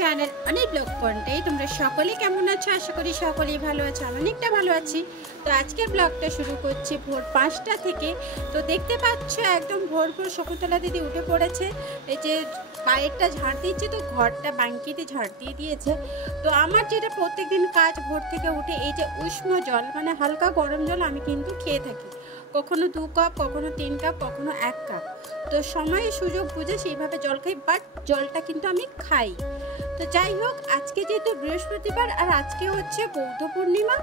Channel অনেক blog পয়েন্টে তোমরা সকলেই কেমন আছো? আশা করি সকলেই ভালো আছো। আমি অনেকটা ভালো আছি। তো আজকের ব্লগটা শুরু করছি ভোর 5টা থেকে। তো দেখতে পাচ্ছ একদম ভোর ভোর শকুন্তলা দিদি উঠে পড়েছে। এই যে বাইরেটা ঝাড় দিচ্ছে, তো ঘরটা বাঙ্কিতে ঝাড় দিয়ে দিয়েছে। তো আমার যেটা প্রত্যেকদিন কাজ, ভোর থেকে উঠে এই যে উষ্ণ জল মানে হালকা গরম জল আমি কিন্তু খেয়ে থাকি। কখনো 2 কাপ, কখনো 3 কাপ, কখনো 1 কাপ। তো সময় সুযোগ বুঝে সেইভাবে জল খাই, বাট জলটা কিন্তু আমি খাই। তো যাই হোক, আজকে যেহেতু বৃহস্পতিবার আর আজকে হচ্ছে বৌদ্ধ পূর্ণিমা,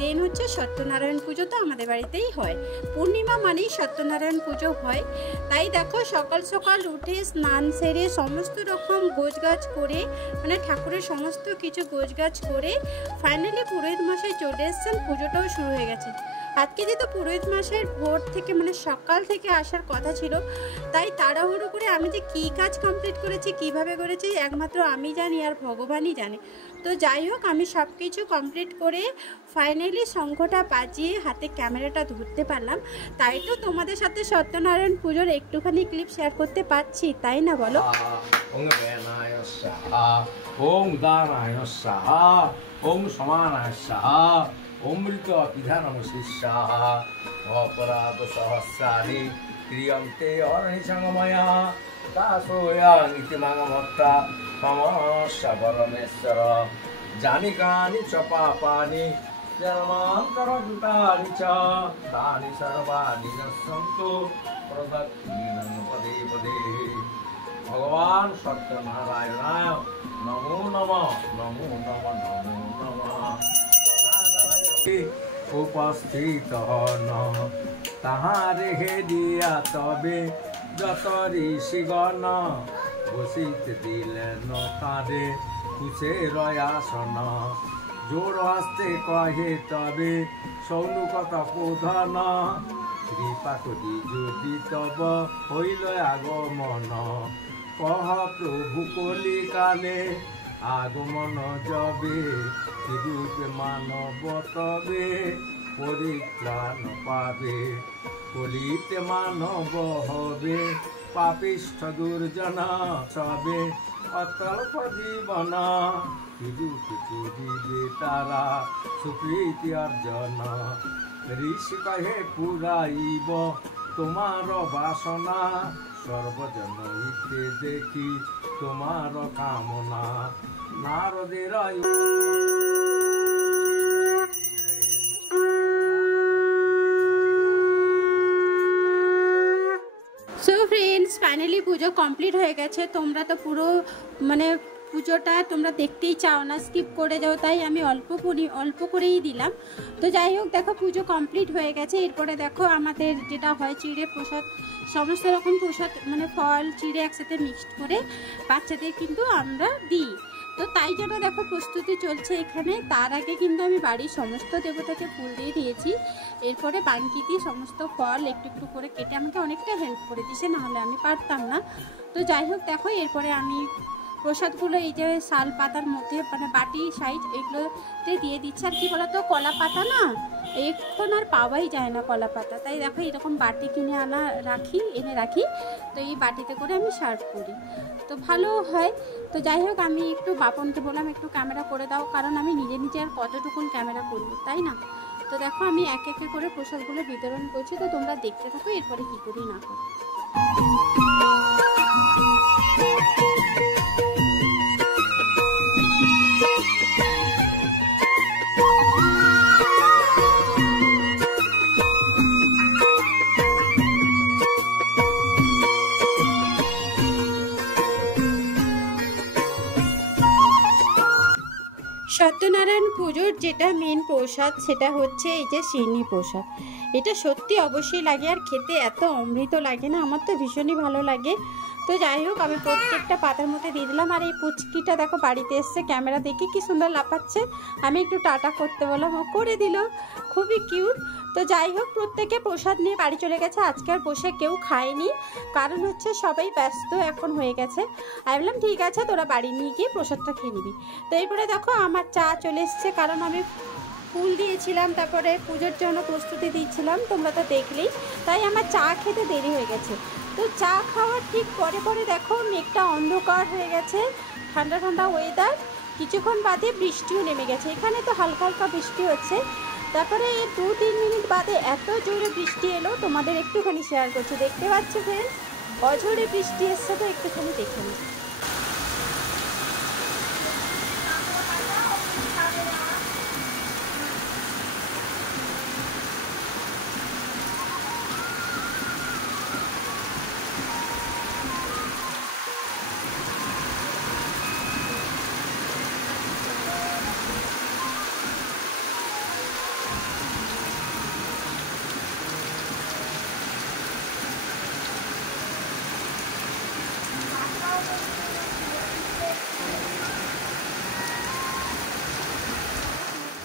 দেন হচ্ছে সত্যনারায়ণ পুজো তো আমাদের বাড়িতেই হয়। পূর্ণিমা মানেই সত্যনারায়ণ পুজো হয়। তাই দেখো সকাল সকাল উঠে স্নান সেরে সমস্ত রকম গোছগাছ করে, মানে ঠাকুরের সমস্ত কিছু গোছগাছ করে ফাইনালি পুরোহিত মশাই চলে এসেছেন, পুজোটাও শুরু হয়ে গেছে। আজকে যেহেতু পুরোহিত মাসের ভোর থেকে মানে সকাল থেকে আসার কথা ছিল, তাই তাড়াহুড়ো করে আমি যে কী কাজ কমপ্লিট করেছি, কিভাবে করেছি একমাত্র আমি জানি আর ভগবানই জানে। তো যাই হোক, আমি সব কিছু কমপ্লিট করে ফাইনালি শঙ্খটা বাজিয়ে হাতে ক্যামেরাটা ধরতে পারলাম। তাই তো তোমাদের সাথে সত্যনারায়ণ পুজোর একটুখানি ক্লিপ শেয়ার করতে পারছি, তাই না বলো? ওম বেনায় সাহা, ওম দানায় সাহা, ওম সমানায় সাহা, অমৃত পিধানম শিষ্যাহা, অপরাধ সহস্রাণি ক্রিয়ন্তে অনিসংময়া, দাসোয়াং ইতি মামমত্তা সমস্যা পরমেশ্বর, জানি কানি চ পাপানি জন্মান্তরযুতানি চ, তানি সর্বাণি নশ্যন্তু প্রদক্ষিণং পদে পদে। ভগবান সত্যনারায়ণায় নমো নমঃ, নমো নমঃ, নমো নমঃ। উপস্থিত ন তাহারে হেরিয়া তবে যত ঋষিগণ, বসিতে দিলেন তারে কুশের আসন, জোর হস্তে কহে তবে সৌনুকত প্রধান, কৃপা করি যদি তব হইল আগমন, কহ প্রভু কলিকালে আগমন যবে, রূপে মানব তবে পরিত্রাণ পাবে, কলিতে মানব হবে পাপিষ্ঠ দুর্জন সবে, অতল্প জীবন রূপে করিবে তারা সুকৃতি অর্জন, ঋষি কহে পুরাইব তোমার বাসনা, সর্বজন হিতে দেখি তোমার কামনা, নারদের সো ফ্রেন্ডস, ফাইনালি পুজো কমপ্লিট হয়ে গেছে। তোমরা তো পুরো মানে পুজোটা তোমরা দেখতেই চাও না, স্কিপ করে যাও, তাই আমি অল্প করেই দিলাম। তো যাই হোক, দেখো পুজো কমপ্লিট হয়ে গেছে। এরপরে দেখো আমাদের যেটা হয় চিড়ে প্রসাদ, সমস্ত রকম প্রসাদ মানে ফল চিড়ে একসাথে মিক্সড করে বাচ্চাদের কিন্তু আমরা দিই। তো তাই জন্য দেখো প্রস্তুতি চলছে এখানে। তার আগে কিন্তু আমি বাড়ির সমস্ত দেবতাকে ফুল দিয়ে দিয়েছি। এরপরে বাঙ্কিতে সমস্ত ফল একটু একটু করে কেটে আমাকে অনেকটা হেল্প করে দিয়েছে, নাহলে আমি পারতাম না। তো যাই হোক, দেখো এরপরে আমি প্রসাদগুলো এই যে শাল পাতার মধ্যে মানে বাটি সাইজ এগুলোতে দিয়ে দিচ্ছে। আর কি বলতো, কলা পাতা না এখন আর পাওয়াই যায় না কলা পাতা, তাই দেখো এরকম বাটি কিনে এনে রাখি। তো এই বাটিতে করে আমি সার্ভ করি, তো ভালো হয়। তো যাই হোক, আমি একটু বাপনকে বললাম একটু ক্যামেরা করে দাও, কারণ আমি নিজে আর কতটুকুন ক্যামেরা করব, তাই না? তো দেখো আমি এক একে করে প্রসাদগুলো বিতরণ করছি। তো তোমরা দেখতে থাকো এরপরে কী করি না করি। সত্যনারায়ণ পুজোর যেটা মেন প্রসাদ সেটা হচ্ছে এই যে সিন্নি প্রসাদ। এটা সত্যি অবশ্যই লাগে, আর খেতে এত অমৃত লাগে না, আমার তো ভীষণই ভালো লাগে। তো যাই হোক, আমি প্রত্যেকটা পাতার মধ্যে দিয়ে দিলাম। আর এই পুচকিটা দেখো বাড়িতে এসছে, ক্যামেরা দেখে কি সুন্দর লাফাচ্ছে। আমি একটু টাটা করতে বললাম, ও করে দিল, খুবই কিউট। তো যাই হোক, প্রত্যেকে প্রসাদ নিয়ে বাড়ি চলে গেছে। আজকে আর বসে কেউ খায়নি, কারণ হচ্ছে সবাই ব্যস্ত এখন হয়ে গেছে। আমি বললাম ঠিক আছে, তোরা বাড়ি নিয়ে গিয়ে প্রসাদটা খেয়ে নিবি। তো এরপরে দেখো আমার চা চলে এসছে, কারণ আমি ফুল দিয়েছিলাম, তারপরে পুজোর জন্য প্রস্তুতি দিচ্ছিলাম, তোমরা তো দেখলেই। তাই আমার চা খেতে দেরি হয়ে গেছে। তো চা খাওয়ার ঠিক পরে দেখো মেঘটা অন্ধকার হয়ে গেছে, ঠান্ডা ঠান্ডা ওয়েদার, কিছুক্ষণ বাদে বৃষ্টিও নেমে গেছে। এখানে তো হালকা হালকা বৃষ্টি হচ্ছে, তারপরে 2-3 মিনিট বাদে এত জোরে বৃষ্টি এলো, তোমাদের একটুখানি শেয়ার করছি। দেখতে পাচ্ছ ফ্রেন্ডস, অঝোরে বৃষ্টি এসছে, তো একটুখানি দেখে নিই।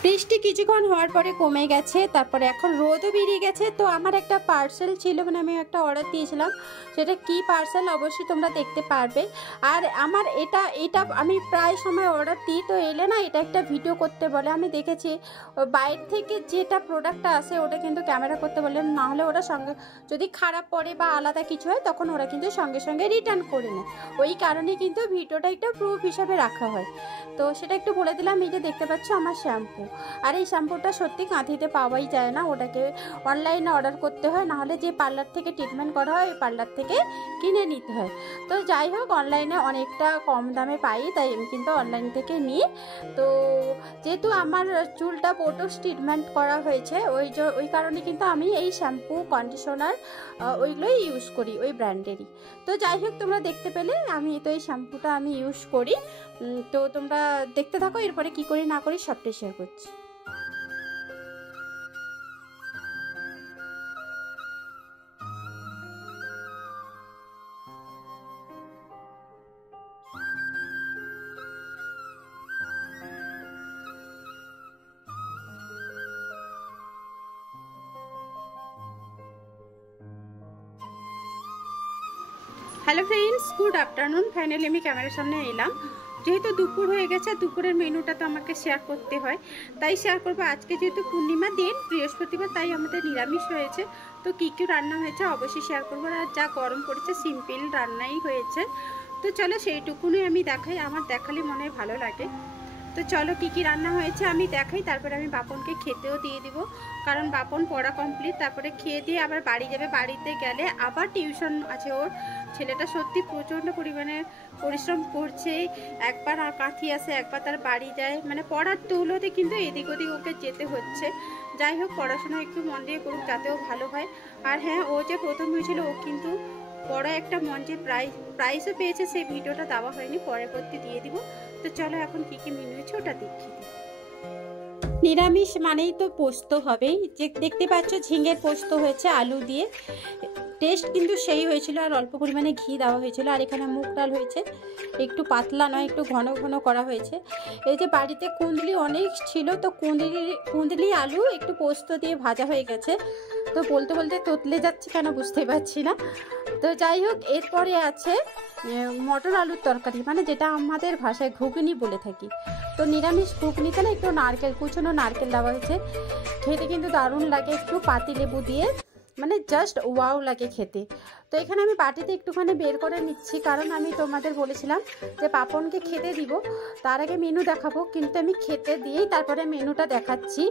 বৃষ্টি কিছুক্ষণ হওয়ার পরে কমে গেছে, তারপরে এখন রোদও বেরিয়ে গেছে। তো আমার একটা পার্সেল ছিল, মানে আমি একটা অর্ডার দিয়েছিলাম, সেটা কি পার্সেল অবশ্যই তোমরা দেখতে পারবে। আর আমার এটা আমি প্রায় সময় অর্ডার দিই, তো এলে না এটা একটা ভিডিও করতে বলে। আমি দেখেছি বাইরে থেকে যেটা প্রোডাক্টটা আসে ওটা কিন্তু ক্যামেরা করতে বলে, না হলে ওরা সঙ্গে যদি খারাপ পড়ে বা আলাদা কিছু হয় তখন ওরা কিন্তু সঙ্গে সঙ্গে রিটার্ন করে নেয়। ওই কারণে কিন্তু ভিডিওটা একটা প্রুফ হিসাবে রাখা হয়। তো সেটা একটু বলে দিলাম। এই যে দেখতে পাচ্ছ আমার শ্যাম্পু, আর এই শ্যাম্পুটা সত্যি কাঁথিতে পাওয়াই যায় না, ওটাকে অনলাইনে অর্ডার করতে হয়, নাহলে যে পার্লার থেকে ট্রিটমেন্ট করা হয় ওই পার্লার থেকে কিনে নিতে হয়। তো যাই হোক, অনলাইনে অনেকটা কম দামে পাই, তাই আমি কিন্তু অনলাইন থেকে নিই। তো যেহেতু আমার চুলটা বোটক্স ট্রিটমেন্ট করা হয়েছে, ওই কারণে কিন্তু আমি এই শ্যাম্পু কন্ডিশনার ওইগুলোই ইউজ করি, ওই ব্র্যান্ডেরই। তো যাই হোক, তোমরা দেখতে পেলে আমি তো এই শ্যাম্পুটা আমি ইউজ করি। তো তোমরা দেখতে থাকো, এরপরে কি করি না করি সবটাই শেয়ার করছি। Hello friends, good afternoon. Finally আমি ক্যামেরার সামনে এলাম। যেহেতু দুপুর হয়ে গেছে, দুপুরের মেনুটা তো আমাকে শেয়ার করতে হয়, তাই শেয়ার করবো। আজকে যেহেতু পূর্ণিমা দিন, বৃহস্পতিবার, তাই আমাদের নিরামিষ হয়েছে। তো কী কী রান্না হয়েছে অবশ্যই শেয়ার করবো। আর যা গরম পড়েছে, সিম্পল রান্নাই হয়েছে। তো চলো সেইটুকুনই আমি দেখাই, আমার দেখালে মনে হয় ভালো লাগে। তো চলো কী কী রান্না হয়েছে আমি দেখাই, তারপরে আমি বাপনকে খেতেও দিয়ে দিব, কারণ বাপন পড়া কমপ্লিট, তারপরে খেয়ে দিয়ে আবার বাড়ি যাবে। বাড়িতে গেলে আবার টিউশন আছে ওর। ছেলেটা সত্যি প্রচণ্ড পরিমাণে পরিশ্রম করছে, একবার কাঁথি আসে, একবার তার বাড়ি যায়, মানে পড়ার দৌলতে কিন্তু এদিক ওদিক ওকে যেতে হচ্ছে। যাই হোক, পড়াশোনা একটু মন দিয়ে করুক, যাতেও ভালো হয়। আর হ্যাঁ, ও যে প্রথম হয়েছিল, ও কিন্তু বড় একটা মঞ্চে প্রাইজও পেয়েছে, সেই ভিডিওটা দেওয়া হয়নি, পরবর্তী দিয়ে দিব। তো চলো এখন কি কি মেনু হয়েছে ওটা দেখিয়ে দিই। নিরামিষ মানেই তো পোস্ত হবেই। যে দেখতে পাচ্ছ ঝিঙের পোস্ত হয়েছে আলু দিয়ে, টেস্ট কিন্তু সেই হয়েছিল, আর অল্প পরিমাণে ঘি দেওয়া হয়েছিল। আর এখানে মুগ ডাল হয়েছে, একটু পাতলা নয়, একটু ঘন ঘন করা হয়েছে। এই যে বাড়িতে কুঁদলি অনেক ছিল, তো কুঁদলি আলু একটু পোস্ত দিয়ে ভাজা হয়ে গেছে। তো বলতে বলতে তোতলে যাচ্ছে কেন বুঝতে পারছি না। তো যাই হোক, এরপরে আছে মটর আলুর তরকারি, মানে যেটা আমাদের ভাষায় ঘুগনি বলে থাকি। তো নিরামিষ ঘুগনিতে না একটু নারকেল, কুচনো নারকেল দেওয়া হয়েছে। খেতে কিন্তু দারুণ লাগে, একটু পাতিলেবু দিয়ে, মানে জাস্ট ওয়াও লাগে খেতে। তো এখানে আমি বাটিতে একটুখানি বের করে নিচ্ছি, কারণ আমি তোমাদের বলেছিলাম যে পাপনকে খেতে দিব, তার আগে মেনু দেখাবো, কিন্তু আমি খেতে দিয়েই তারপরে মেনুটা দেখাচ্ছি,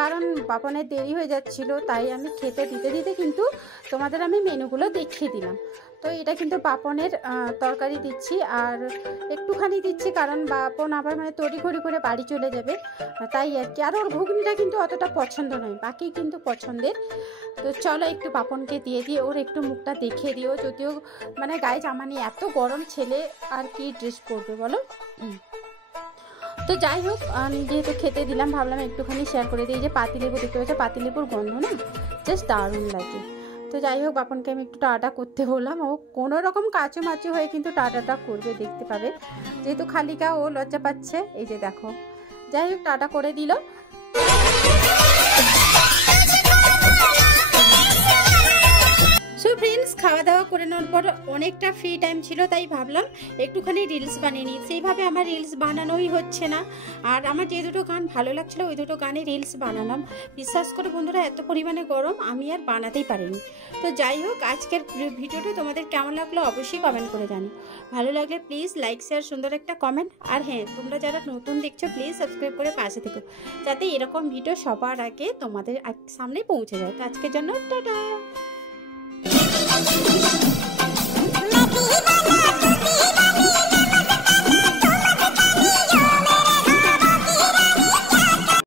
কারণ পাপনের দেরি হয়ে যাচ্ছিল, তাই আমি খেতে দিতে দিতে কিন্তু তোমাদের আমি মেনুগুলো দেখিয়ে দিলাম। তো এটা কিন্তু পাপনের তরকারি দিচ্ছি, আর একটুখানি দিচ্ছি কারণ পাপন আবার মানে তড়িঘড়ি করে বাড়ি চলে যাবে, তাই আর কি। আর ওর ঘুগনিটা কিন্তু অতটা পছন্দ নয়, বাকি কিন্তু পছন্দের। তো চলো একটু পাপনকে দিয়ে দিয়ে ওর একটু মুখটা দেখিয়ে দিও। যদিও মানে গায়ে জামা নিয়ে, এত গরম, ছেলে আর কি ড্রেস পরবে বলো। তো যাই হোক, আমি যেহেতু খেতে দিলাম, ভাবলাম একটুখানি শেয়ার করে দিই। যে পাতিলেবু দেখতে পাচ্ছি, পাতিলেবুর গন্ধ না জাস্ট দারুণ লাগে। তো যাই হোক, বাপনকে আমি একটু টাটা করতে বললাম, ও কোনো রকম কাচুমাচু হয়ে কিন্তু টাটাটা করবে, দেখতে পাবে। যেহেতু খালিকা, ও লজ্জা পাচ্ছে, এই যে দেখো। যাই হোক, টাটা করে দিল। সো ফ্রেন্ডস, খাওয়া দাওয়া করে তারপর অনেকটা ফ্রি টাইম ছিল, তাই ভাবলাম একটুখানি রিলস বানিয়ে নিই। সেইভাবে আমার রিলস বানানোই হচ্ছে না, আর আমার যে দুটো গান ভালো লাগছিলো ওই দুটো গানে রিলস বানালাম। বিশ্বাস করে বন্ধুরা, এত পরিমাণে গরম আমি আর বানাতেই পারিনি। তো যাই হোক, আজকের ভিডিওটা তোমাদের কেমন লাগলো অবশ্যই কমেন্ট করে জানি। ভালো লাগলে প্লিজ লাইক শেয়ার, সুন্দর একটা কমেন্ট, আর হ্যাঁ, তোমরা যারা নতুন দেখছো প্লিজ সাবস্ক্রাইব করে পাশে থেকো, যাতে এরকম ভিডিও সবার আগে তোমাদের সামনে পৌঁছে যায়। তো আজকের জন্য টাটা।